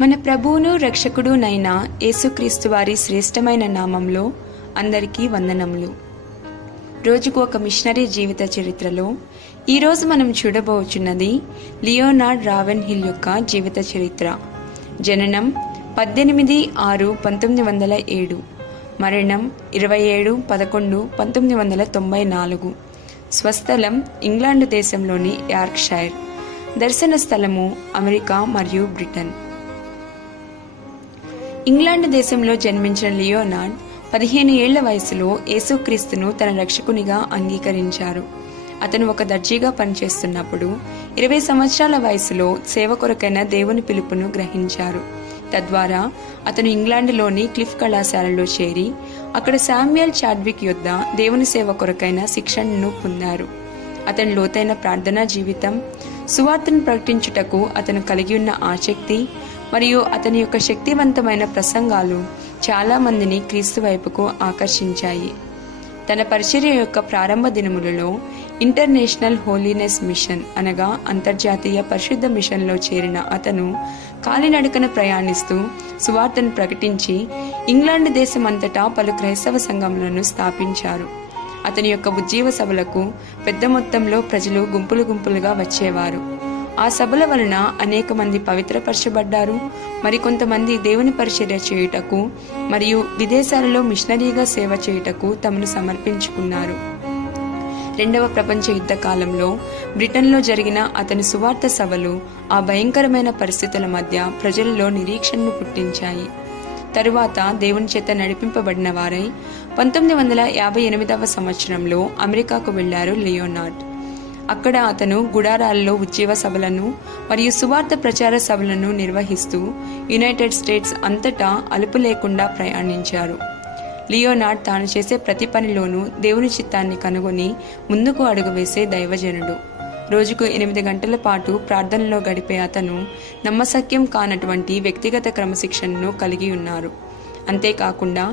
మన ప్రభువును రక్షకుడునైన యేసుక్రీస్తు వారి శ్రేష్టమైన నామంలో అందరికీ వందనములు. రోజుకు ఒక మిషనరీ జీవిత చరిత్రలో ఈరోజు మనం చూడబోచున్నది లియోనార్డ్ రావెన్హిల్ యొక్క జీవిత చరిత్ర. జననం 18/6/1907, మరణం 27/11/1994. స్వస్థలం ఇంగ్లాండ్ దేశంలోని యార్క్షైర్. దర్శన స్థలము అమెరికా మరియు బ్రిటన్. ఇంగ్లాండ్ దేశంలో జన్మించిన లియోనార్డ్ 15 ఏళ్ల వయసులో యేసుక్రీస్తును తన రక్షకునిగా అంగీకరించారు. అతను ఒక దర్జీగా పనిచేస్తున్నప్పుడు 20 సంవత్సరాల వయసులో సేవ కొరకైన దేవుని పిలుపును గ్రహించారు. తద్వారా అతను ఇంగ్లాండ్లోని క్లిఫ్ కళాశాలలో చేరి అక్కడ శామ్యుయల్ చాడ్విక్ యొద్ద దేవుని సేవ కొరకైన శిక్షణను పొందారు. అతని లోతైన ప్రార్థనా జీవితం, సువార్తను ప్రకటించుటకు అతను కలిగి ఉన్న ఆసక్తి మరియు అతని యొక్క శక్తివంతమైన ప్రసంగాలు చాలా మందిని క్రీస్తు వైపుకు ఆకర్షించాయి. తన పరిచర్య యొక్క ప్రారంభ దినములలో ఇంటర్నేషనల్ హోలీనెస్ మిషన్ అనగా అంతర్జాతీయ పరిశుద్ధ మిషన్లో చేరిన అతను కాలినడకన ప్రయాణిస్తూ సువార్తను ప్రకటించి ఇంగ్లాండ్ దేశం అంతటా పలు క్రైస్తవ సంఘములను స్థాపించారు. అతని యొక్క ఉజ్జీవ సభలకు పెద్ద మొత్తంలో ప్రజలు గుంపులుగా వచ్చేవారు. ఆ సభల వలన అనేక మంది పవిత్రపరచబడ్డారు. మరికొంతమంది దేవుని పరిచర్య చేయుటకు మరియు విదేశాలలో మిషనరీగా సేవ చేయుటకు తమను సమర్పించుకున్నారు. రెండవ ప్రపంచ యుద్ధ కాలంలో బ్రిటన్లో జరిగిన అతని సువార్త సభలు ఆ భయంకరమైన పరిస్థితుల మధ్య ప్రజలలో నిరీక్షణను పుట్టించాయి. తరువాత దేవుని చేత నడిపింపబడిన వారై 1958వ సంవత్సరంలో అమెరికాకు వెళ్లారు లియోనార్డ్. అక్కడ అతను గుడారాల్లో ఉజ్జీవ సభలను మరియు సువార్త ప్రచార సభలను నిర్వహిస్తూ యునైటెడ్ స్టేట్స్ అంతటా అలుపు లేకుండా ప్రయాణించారు. లియోనార్డ్ తాను చేసే ప్రతి పనిలోనూ దేవుని చిత్తాన్ని కనుగొని ముందుకు అడుగు వేసే దైవజనుడు. రోజుకు 8 గంటల పాటు ప్రార్థనలో గడిపే అతను నమ్మశక్యం కానటువంటి వ్యక్తిగత క్రమశిక్షణను కలిగి ఉన్నారు. అంతేకాకుండా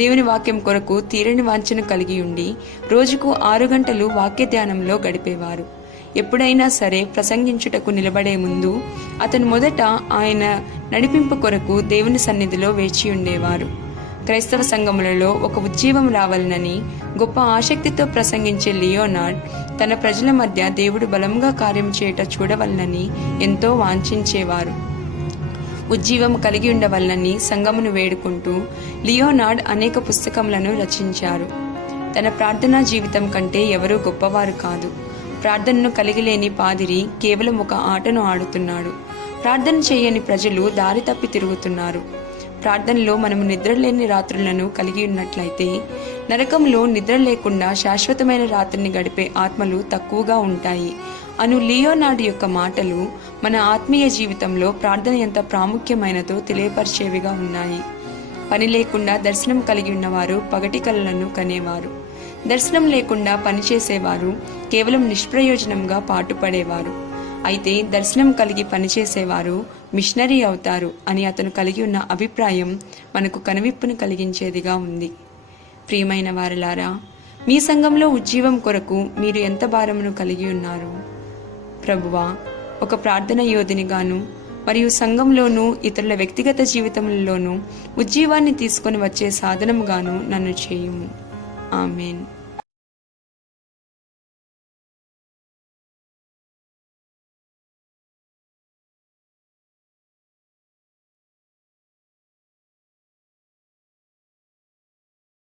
దేవుని వాక్యం కొరకు తీరని వాంఛను కలిగి ఉండి రోజుకు 6 గంటలు వాక్య ధ్యానంలో గడిపేవారు. ఎప్పుడైనా సరే ప్రసంగించుటకు నిలబడే ముందు అతను మొదట ఆయన నడిపింపు కొరకు దేవుని సన్నిధిలో వేచి ఉండేవారు. క్రైస్తవ సంఘములలో ఒక ఉజ్జీవం రావాలనని గొప్ప ఆసక్తితో ప్రసంగించే లియోనార్డ్ తన ప్రజల మధ్య దేవుడు బలంగా కార్యం చేయట చూడవలనని ఎంతో వాంఛించేవారు. ఉజ్జీవం కలిగి ఉండవలనని సంఘమును వేడుకుంటూ లియోనార్డ్ అనేక పుస్తకములను రచించారు. తన ప్రార్థనా జీవితం కంటే ఎవరూ గొప్పవారు కాదు. ప్రార్థనను కలిగిలేని పాదిరి కేవలం ఒక ఆటను ఆడుతున్నాడు. ప్రార్థన చేయని ప్రజలు దారి తప్పి తిరుగుతున్నారు. ప్రార్థనలో మనము నిద్రలేని రాత్రులను కలిగి ఉన్నట్లయితే నరకంలో నిద్ర లేకుండా శాశ్వతమైన రాత్రిని గడిపే ఆత్మలు తక్కువగా ఉంటాయి అను లియోనార్డ్ యొక్క మాటలు మన ఆత్మీయ జీవితంలో ప్రార్థన ఎంత ప్రాముఖ్యమైనదో తెలియపరిచేవిగా ఉన్నాయి. పని లేకుండా దర్శనం కలిగి ఉన్నవారు పగటి కలలను కనేవారు. దర్శనం లేకుండా పనిచేసేవారు కేవలం నిష్ప్రయోజనంగా పాటుపడేవారు. అయితే దర్శనం కలిగి పనిచేసేవారు మిషనరీ అవుతారు అని అతను కలిగి ఉన్న అభిప్రాయం మనకు కనువిప్పును కలిగించేదిగా ఉంది. ప్రియమైన వారలారా, మీ సంఘంలో ఉజ్జీవం కొరకు మీరు ఎంత భారమును కలిగి ఉన్నారు? ప్రభువా, ఒక ప్రార్థన యోధునిగాను మరియు సంఘంలోనూ ఇతరుల వ్యక్తిగత జీవితంలోనూ ఉజ్జీవాన్ని తీసుకొని వచ్చే సాధనముగాను నన్ను చేయుము. ఆమేన్.